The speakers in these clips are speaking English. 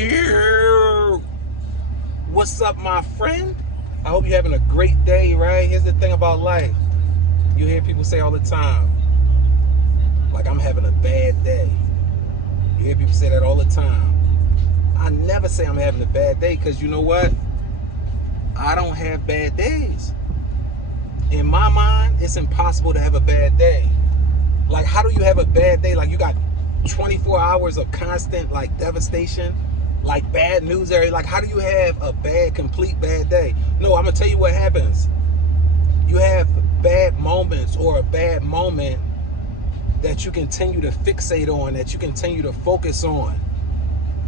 You, what's up, my friend? I hope you're having a great day, right? Here's the thing about life. You hear people say all the time, like, I'm having a bad day. You hear people say that all the time. I never say I'm having a bad day, because you know what? I don't have bad days. In my mind, it's impossible to have a bad day. Like, how do you have a bad day? Like, you got 24 hours of constant, like, devastation, like, bad news area. Like, how do you have a complete bad day? No, I'm gonna tell you what happens. You have bad moments, or a bad moment that you continue to fixate on, that you continue to focus on.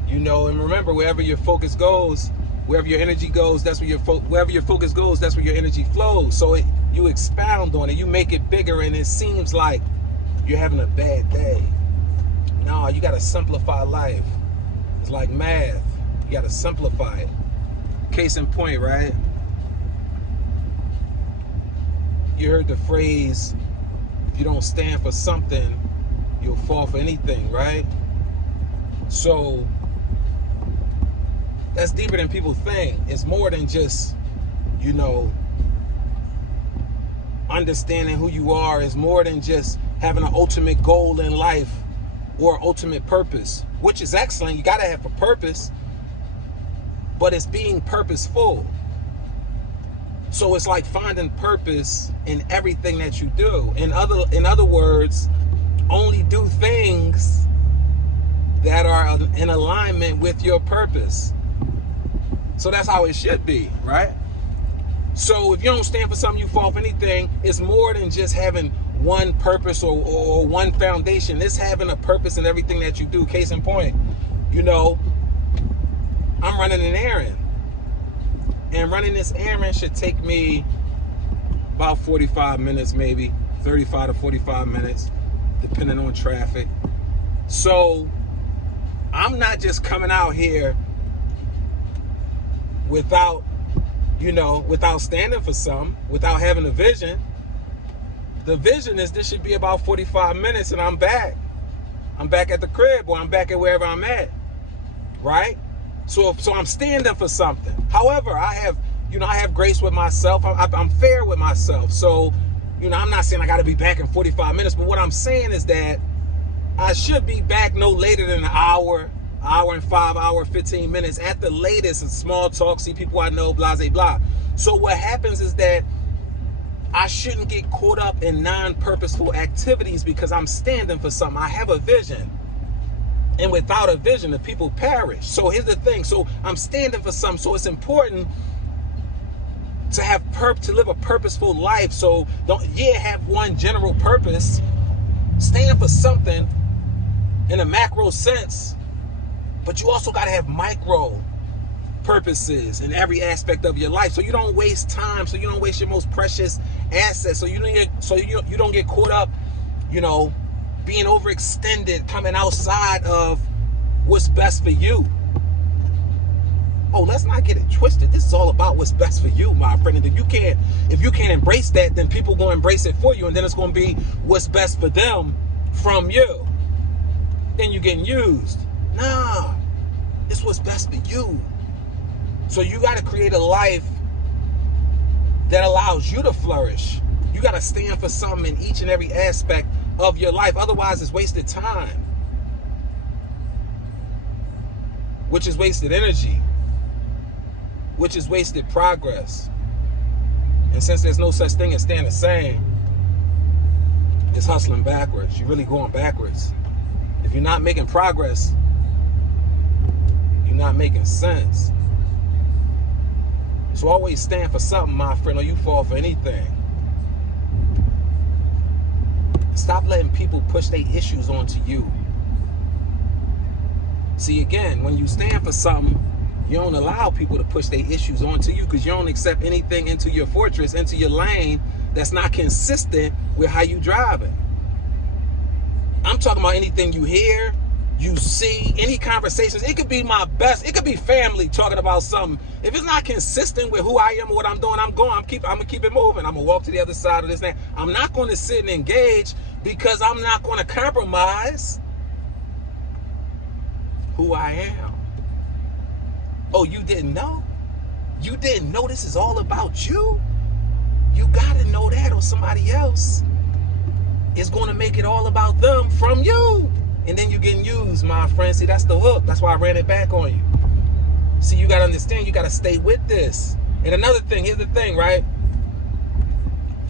You know, and remember, wherever your focus goes, wherever your energy goes, that's where wherever your focus goes, that's where your energy flows. So you expound on it, you make it bigger, and it seems like you're having a bad day. No, you gotta simplify life. It's like math. You gotta simplify it. Case in point, right? You heard the phrase, if you don't stand for something, you'll fall for anything, right? So that's deeper than people think. It's more than just, you know, understanding who you are. It's more than just having an ultimate goal in life or ultimate purpose, which is excellent. You gotta have a purpose, but it's being purposeful. So it's like finding purpose in everything that you do. In other words, only do things that are in alignment with your purpose. So that's how it should be, right? So if you don't stand for something, you fall for anything. It's more than just having one purpose or one foundation. It's having a purpose in everything that you do. Case in point, you know, I'm running an errand. And running this errand should take me about 45 minutes, maybe 35 to 45 minutes, depending on traffic. So I'm not just coming out here without standing for something, without having a vision. The vision is this should be about 45 minutes and I'm back. I'm back at the crib, or I'm back at wherever I'm at, right? So I'm standing for something. However, I have grace with myself. I'm fair with myself. So, I'm not saying I got to be back in 45 minutes, but what I'm saying is that I should be back no later than an hour and 5 hour, 15 minutes at the latest. It's small talk, see people I know, blah, blah, blah. So what happens is that I shouldn't get caught up in non-purposeful activities because I'm standing for something. I have a vision. And without a vision, the people perish. So here's the thing. So I'm standing for something. So it's important to have to live a purposeful life. So don't have one general purpose. Stand for something in a macro sense. But you also got to have micro purposes in every aspect of your life. So you don't waste time. So you don't waste your most precious assets. So you don't get caught up, being overextended, coming outside of what's best for you. Oh, let's not get it twisted. This is all about what's best for you, my friend. And if you can't embrace that, then people going to embrace it for you, and then it's going to be what's best for them from you. Then you're getting used. Nah, it's what's best for you. So you got to create a life that allows you to flourish. You got to stand for something in each and every aspect of your life. Otherwise, it's wasted time, which is wasted energy, which is wasted progress. And since there's no such thing as staying the same, it's hustling backwards. You're really going backwards. If you're not making progress, you're not making sense. So always stand for something, my friend, or you fall for anything. Stop letting people push their issues onto you. See, again, when you stand for something, you don't allow people to push their issues onto you, because you don't accept anything into your fortress, into your lane, that's not consistent with how you driving. I'm talking about anything you hear, you see, any conversations. It could be it could be family talking about something. If it's not consistent with who I am or what I'm doing, I'm gonna keep it moving. I'm gonna walk to the other side of this thing. I'm not going to sit and engage, because I'm not going to compromise who I am. Oh, you didn't know? You didn't know this is all about you? You gotta know that, or somebody else is gonna make it all about them from you. And then you're getting used, my friend. See, that's the hook. That's why I ran it back on you. See, you gotta understand, you gotta stay with this. And another thing, here's the thing, right?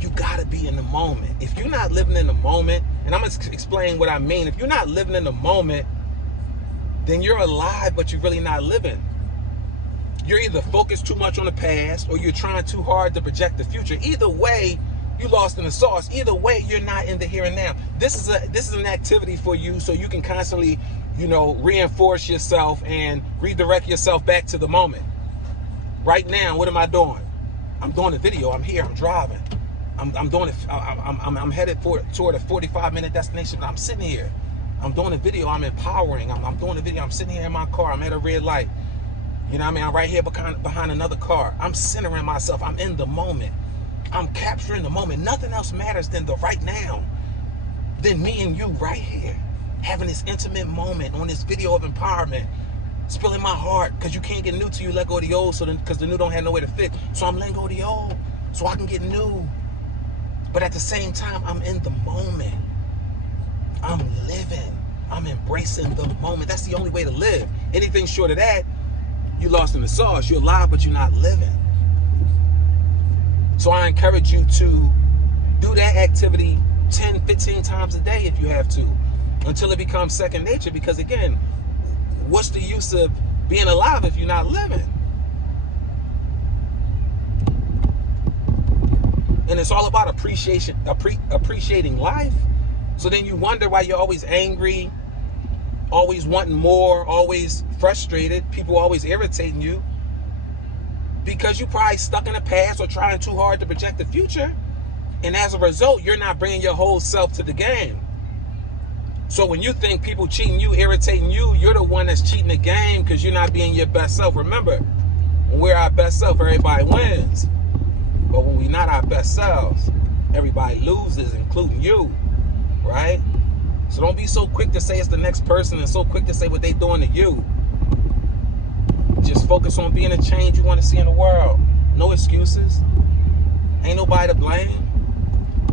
You gotta be in the moment. If you're not living in the moment, and I'm gonna explain what I mean. If you're not living in the moment, then you're alive, but you're really not living. You're either focused too much on the past, or you're trying too hard to project the future. Either way, you lost in the sauce. Either way, you're not in the here and now. This is an activity for you, so you can constantly, reinforce yourself and redirect yourself back to the moment. Right now, what am I doing? I'm doing a video. I'm here. I'm driving. I'm doing it. I'm headed toward a 45-minute destination. I'm sitting here. I'm doing a video. I'm empowering. I'm doing a video. I'm sitting here in my car. I'm at a red light. You know what I mean? I'm right here behind another car. I'm centering myself. I'm in the moment. I'm capturing the moment. Nothing else matters than the right now. Than me and you right here. Having this intimate moment on this video of empowerment. Spilling my heart. Because you can't get new till you let go of the old. Because the new don't have nowhere to fit. So I'm letting go of the old. So I can get new. But at the same time, I'm in the moment. I'm living. I'm embracing the moment. That's the only way to live. Anything short of that, you're lost in the sauce. You're alive, but you're not living. So I encourage you to do that activity 10, 15 times a day if you have to, until it becomes second nature. Because again, what's the use of being alive if you're not living? And it's all about appreciating life. So then you wonder why you're always angry, always wanting more, always frustrated, people always irritating you. Because you're probably stuck in the past or trying too hard to project the future. And as a result, you're not bringing your whole self to the game. So when you think people cheating you, irritating you, you're the one that's cheating the game because you're not being your best self. Remember, when we're our best self, everybody wins. But when we're not our best selves, everybody loses, including you, right? So don't be so quick to say it's the next person and so quick to say what they're doing to you. Just focus on being the change you want to see in the world. No excuses. Ain't nobody to blame.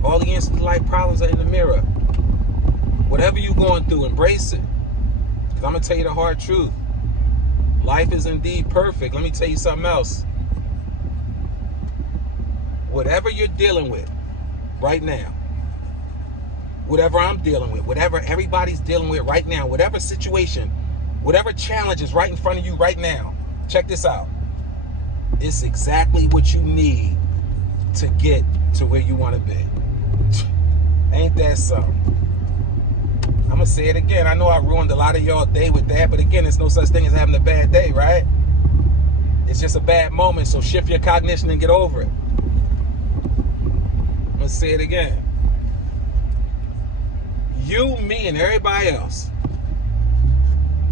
All the answers to life problems are in the mirror. Whatever you're going through, embrace it. Because I'm going to tell you the hard truth. Life is indeed perfect. Let me tell you something else. Whatever you're dealing with right now, whatever I'm dealing with, whatever everybody's dealing with right now, whatever situation, whatever challenge is right in front of you right now, check this out. It's exactly what you need to get to where you want to be. Ain't that something? I'm going to say it again. I know I ruined a lot of y'all day with that, but again, there's no such thing as having a bad day, right? It's just a bad moment, so shift your cognition and get over it. I'm going to say it again. You, me, and everybody else,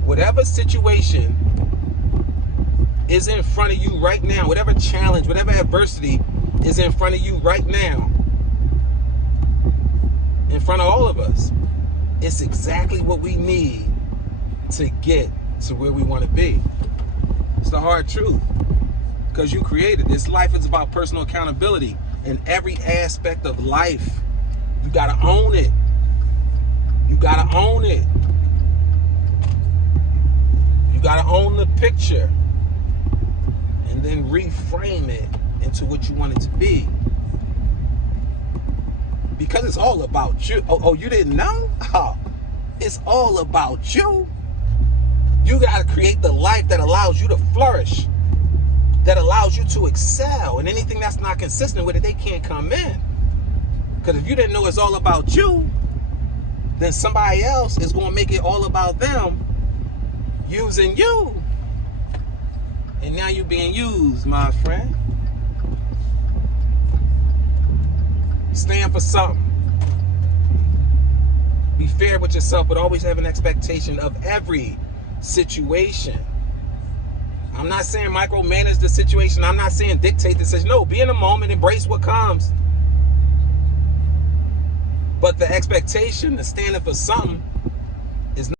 whatever situation is in front of you right now, whatever challenge, whatever adversity is in front of you right now, in front of all of us, it's exactly what we need to get to where we want to be. It's the hard truth. Because you created this. Life is about personal accountability in every aspect of life. You got to own it. You got to own it. You got to own the picture. And then reframe it into what you want it to be. Because it's all about you. Oh, you didn't know? Oh, it's all about you. You got to create the life that allows you to flourish, that allows you to excel. And anything that's not consistent with it, they can't come in. Because if you didn't know it's all about you, then somebody else is going to make it all about them using you. And now you're being used, my friend. Stand for something. Be fair with yourself, but always have an expectation of every situation. I'm not saying micromanage the situation. I'm not saying dictate the situation. No, be in the moment, embrace what comes. But the expectation, the standing for something,